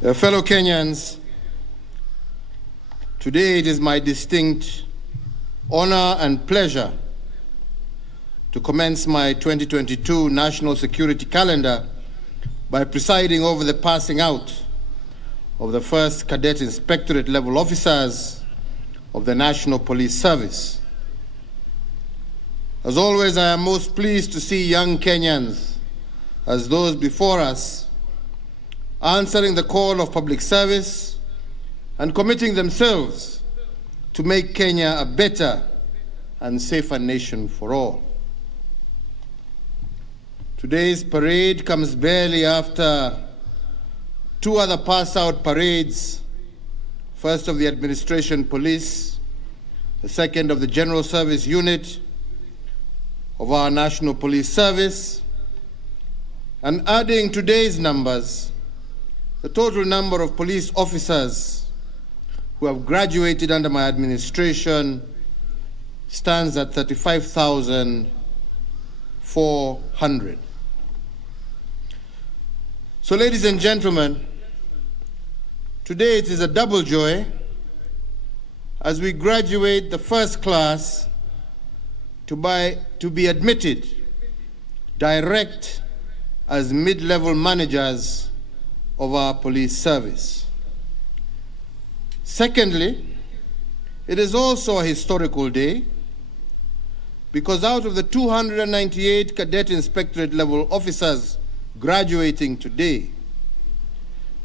Fellow Kenyans, today it is my distinct honor and pleasure to commence my 2022 National Security Calendar by presiding over the passing out of the first Cadet Inspectorate level officers of the National Police Service. As always, I am most pleased to see young Kenyans, as those before us, answering the call of public service and committing themselves to make Kenya a better and safer nation for all. Today's parade comes barely after two other pass-out parades, first of the Administration Police, the second of the General Service Unit of our National Police Service, and adding today's numbers, the total number of police officers who have graduated under my administration stands at 35,400. So, ladies and gentlemen, today it is a double joy as we graduate the first class to be admitted direct as mid-level managers of our police service. Secondly, it is also a historical day because out of the 298 Cadet Inspectorate level officers graduating today,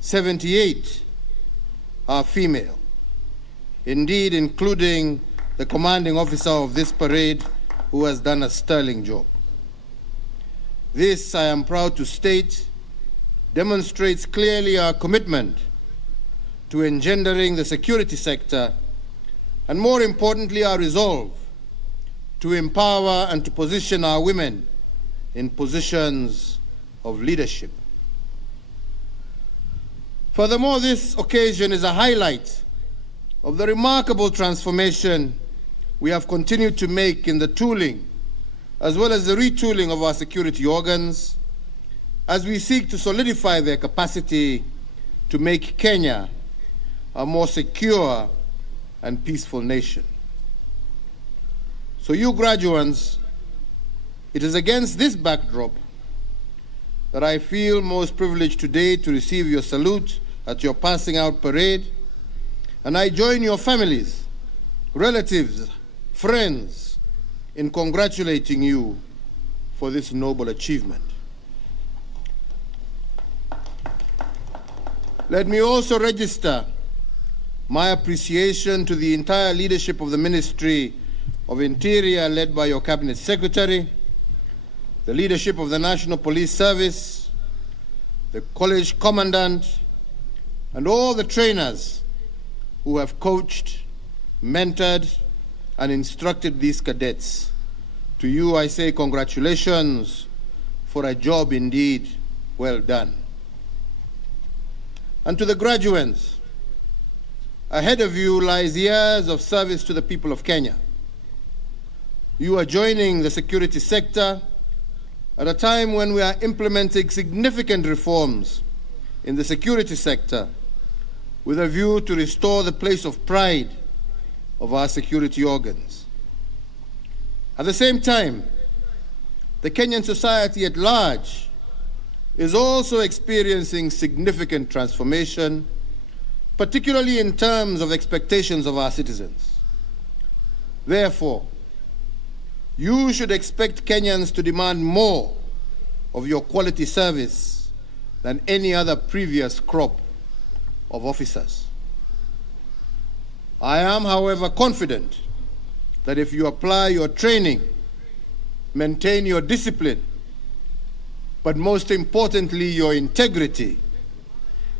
78 are female, indeed including the commanding officer of this parade, who has done a sterling job. This, I am proud to state, demonstrates clearly our commitment to engendering the security sector, and more importantly, our resolve to empower and to position our women in positions of leadership. Furthermore, this occasion is a highlight of the remarkable transformation we have continued to make in the tooling as well as the retooling of our security organs as we seek to solidify their capacity to make Kenya a more secure and peaceful nation. So you graduates, it is against this backdrop that I feel most privileged today to receive your salute at your passing out parade, and I join your families, relatives, friends in congratulating you for this noble achievement. Let me also register my appreciation to the entire leadership of the Ministry of Interior, led by your Cabinet Secretary, the leadership of the National Police Service, the college commandant, and all the trainers who have coached, mentored, and instructed these cadets. To you, I say congratulations for a job indeed well done. And to the graduates, ahead of you lies years of service to the people of Kenya. You are joining the security sector at a time when we are implementing significant reforms in the security sector with a view to restore the place of pride of our security organs. At the same time, the Kenyan society at large is also experiencing significant transformation, particularly in terms of expectations of our citizens. Therefore, you should expect Kenyans to demand more of your quality service than any other previous crop of officers. I am, however, confident that if you apply your training, maintain your discipline, but most importantly, your integrity,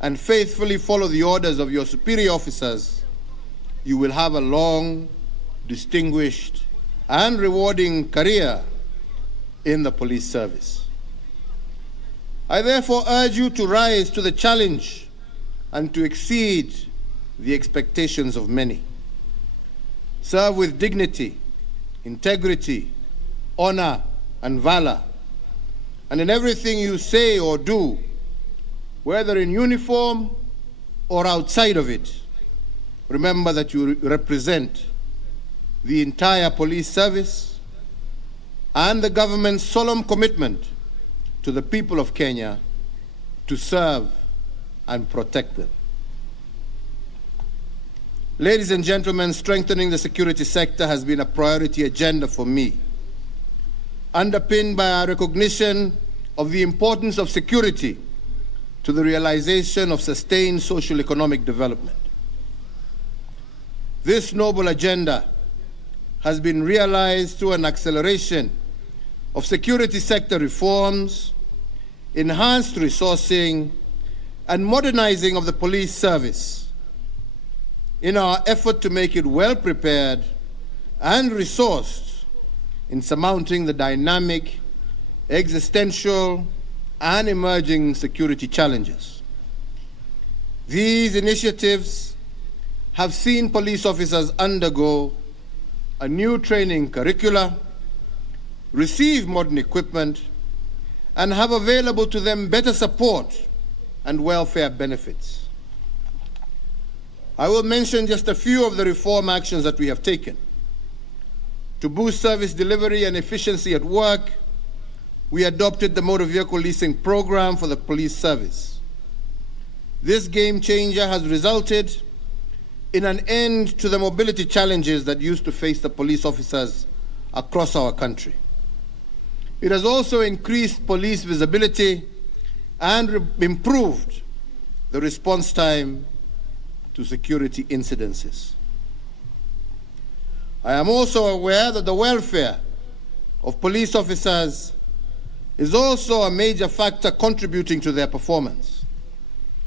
and faithfully follow the orders of your superior officers, you will have a long, distinguished, and rewarding career in the police service. I therefore urge you to rise to the challenge and to exceed the expectations of many. Serve with dignity, integrity, honor, and valor. And in everything you say or do, whether in uniform or outside of it, remember that you represent the entire police service and the government's solemn commitment to the people of Kenya to serve and protect them. Ladies and gentlemen, strengthening the security sector has been a priority agenda for me, underpinned by our recognition of the importance of security to the realization of sustained socio-economic development. This noble agenda has been realized through an acceleration of security sector reforms, enhanced resourcing, and modernizing of the police service in our effort to make it well prepared and resourced in surmounting the dynamic, existential, and emerging security challenges. These initiatives have seen police officers undergo a new training curricula, receive modern equipment, and have available to them better support and welfare benefits. I will mention just a few of the reform actions that we have taken. To boost service delivery and efficiency at work, we adopted the motor vehicle leasing program for the police service. This game changer has resulted in an end to the mobility challenges that used to face the police officers across our country. It has also increased police visibility and improved the response time to security incidences. I am also aware that the welfare of police officers is also a major factor contributing to their performance.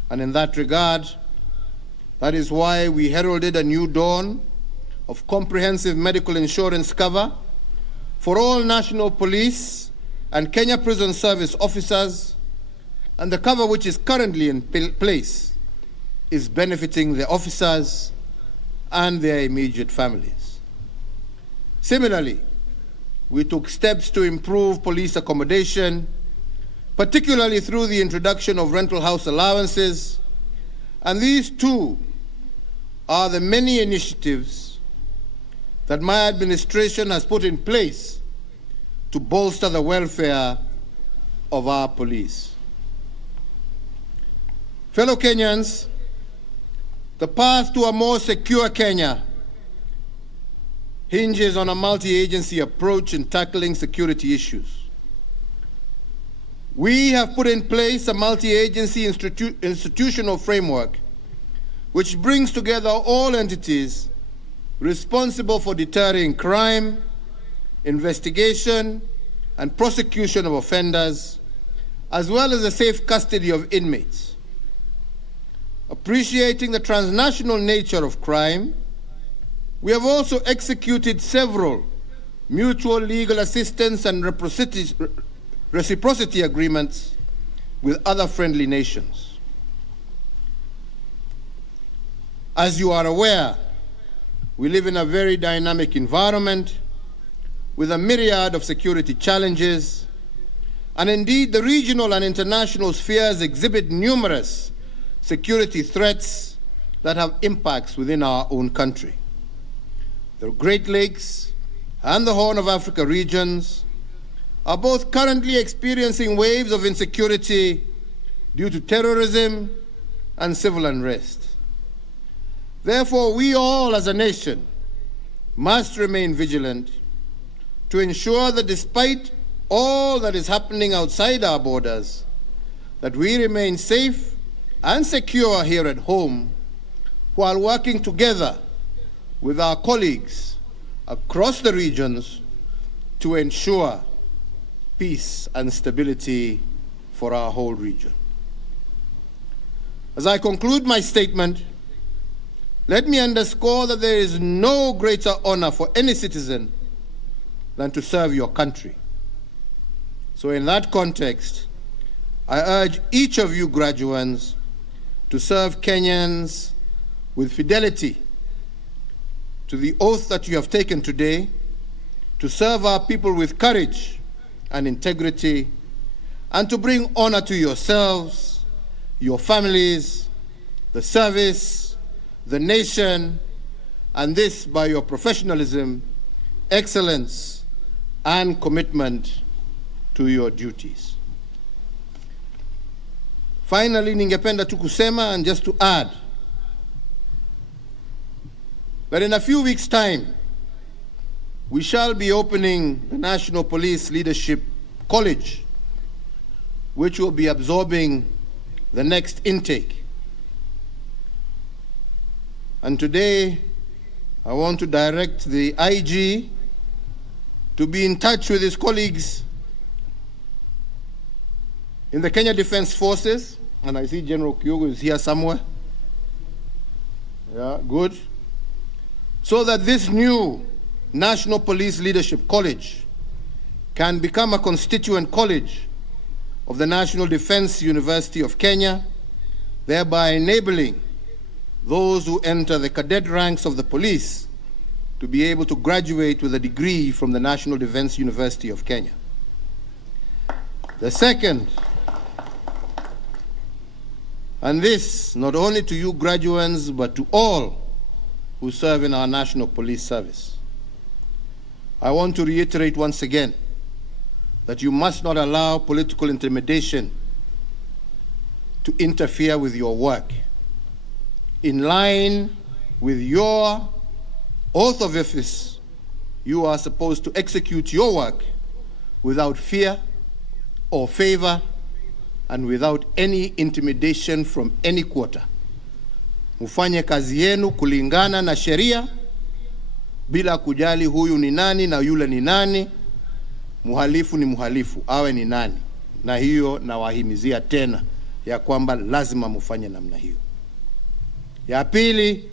And in that regard, that is why we heralded a new dawn of comprehensive medical insurance cover for all national police and Kenya Prison Service officers, and the cover which is currently in place is benefiting the officers and their immediate families. Similarly, we took steps to improve police accommodation, particularly through the introduction of rental house allowances, and these too are the many initiatives that my administration has put in place to bolster the welfare of our police. Fellow Kenyans, the path to a more secure Kenya hinges on a multi-agency approach in tackling security issues. We have put in place a multi-agency institutional framework which brings together all entities responsible for deterring crime, investigation, and prosecution of offenders, as well as the safe custody of inmates. Appreciating the transnational nature of crime, we have also executed several mutual legal assistance and reciprocity agreements with other friendly nations. As you are aware, we live in a very dynamic environment with a myriad of security challenges, and indeed the regional and international spheres exhibit numerous security threats that have impacts within our own country. The Great Lakes and the Horn of Africa regions are both currently experiencing waves of insecurity due to terrorism and civil unrest. Therefore, we all as a nation must remain vigilant to ensure that despite all that is happening outside our borders, that we remain safe and secure here at home while working together with our colleagues across the regions to ensure peace and stability for our whole region. As I conclude my statement, let me underscore that there is no greater honor for any citizen than to serve your country. So in that context, I urge each of you graduates to serve Kenyans with fidelity to the oath that you have taken today, to serve our people with courage and integrity, and to bring honor to yourselves, your families, the service, the nation, and this by your professionalism, excellence, and commitment to your duties. Finally, ningependa tu kusema, and just to add, that in a few weeks' time, we shall be opening the National Police Leadership College, which will be absorbing the next intake. And today, I want to direct the IG to be in touch with his colleagues in the Kenya Defense Forces, and I see General Kyogo is here somewhere. Yeah, good. So that this new National Police Leadership College can become a constituent college of the National Defense University of Kenya, thereby enabling those who enter the cadet ranks of the police to be able to graduate with a degree from the National Defense University of Kenya. The second, and this not only to you graduates, but to all who serve in our National Police Service, I want to reiterate once again that you must not allow political intimidation to interfere with your work. In line with your oath of office, you are supposed to execute your work without fear or favor and without any intimidation from any quarter. Mufanye kazi yenu kulingana na sheria bila kujali huyu ni nani na yule ni nani. Muhalifu ni muhalifu, awe ni nani. Na hiyo nawahimizia tena ya kwamba lazima mufanye namna hiyo. Ya pili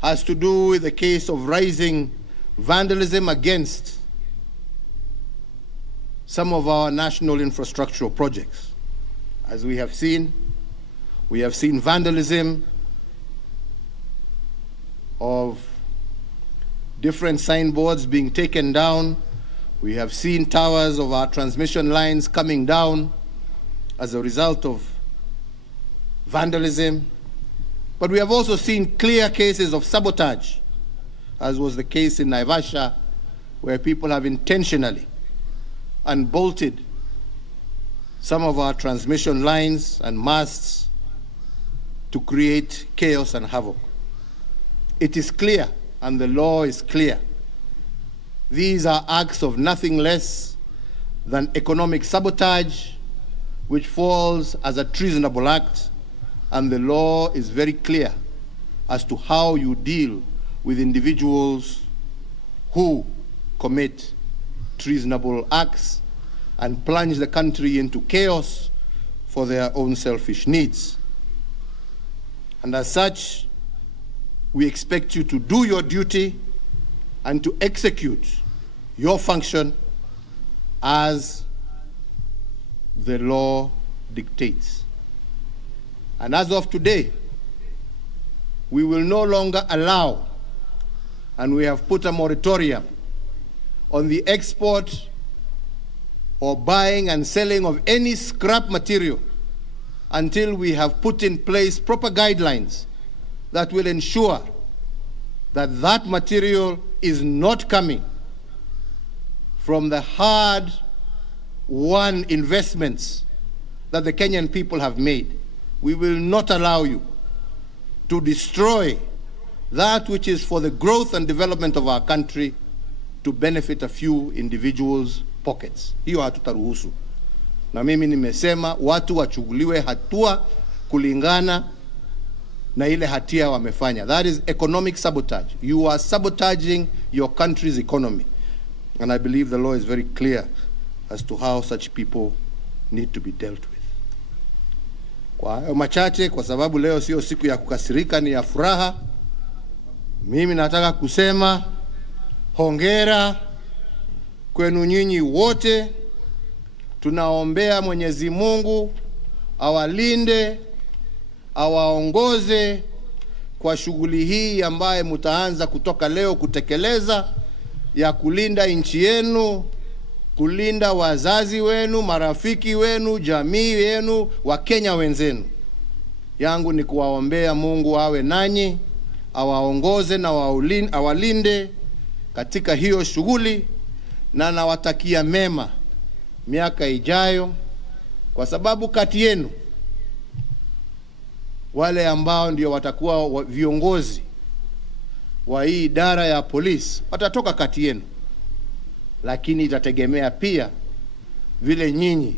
has to do with the case of rising vandalism against some of our national infrastructural projects. As we have seen vandalism of different signboards being taken down. We have seen towers of our transmission lines coming down as a result of vandalism. But we have also seen clear cases of sabotage, as was the case in Naivasha, where people have intentionally unbolted some of our transmission lines and masts to create chaos and havoc. It is clear, and the law is clear. These are acts of nothing less than economic sabotage, which falls as a treasonable act, and the law is very clear as to how you deal with individuals who commit treasonable acts and plunge the country into chaos for their own selfish needs. And as such, we expect you to do your duty and to execute your function as the law dictates. And as of today, we will no longer allow, and we have put a moratorium on the export or buying and selling of any scrap material until we have put in place proper guidelines that will ensure that that material is not coming from the hard-won investments that the Kenyan people have made. We will not allow you to destroy that which is for the growth and development of our country to benefit a few individuals' pockets. Hiyo hatutaruhusu. Na mimi nimesema watu wachukuliwe hatua kulingana na ile hatia wamefanya. That is economic sabotage. You are sabotaging your country's economy. And I believe the law is very clear as to how such people need to be dealt with. Kwa hayo machache, kwa sababu leo sio siku ya kukasirika, ni ya furaha, mimi nataka kusema hongera kwenu nyinyi wote. Tunaombea Mwenyezi Mungu awalinde, awaongoze kwa shughuli hii ambaye mtaanza kutoka leo kutekeleza, ya kulinda nchi yenu, kulinda wazazi wenu, marafiki wenu, jamii yenu, Wakenya wenzenu. yangu ni kuwaombea Mungu awe nanyi, awaongoze na awalinde katika hiyo shughuli, na nawatakia mema miaka ijayo, kwa sababu kati yenu wale ambao ndio watakuwa viongozi wa hii idara ya polisi watatoka kati yenu, lakini itategemea pia vile nyinyi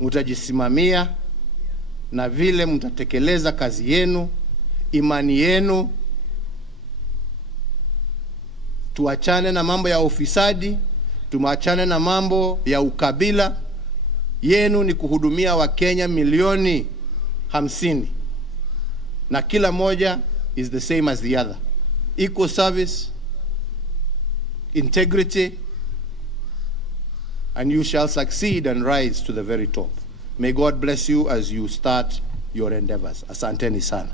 mtajisimamia na vile mtatekeleza kazi yenu, imani yenu. Tuachane na mambo ya ufisadi, tuachane na mambo ya ukabila. Yenu ni kuhudumia Wakenya milioni 50, na kila moja is the same as the other. Equal service, integrity, and you shall succeed and rise to the very top. May God bless you as you start your endeavors. Asanteni sana.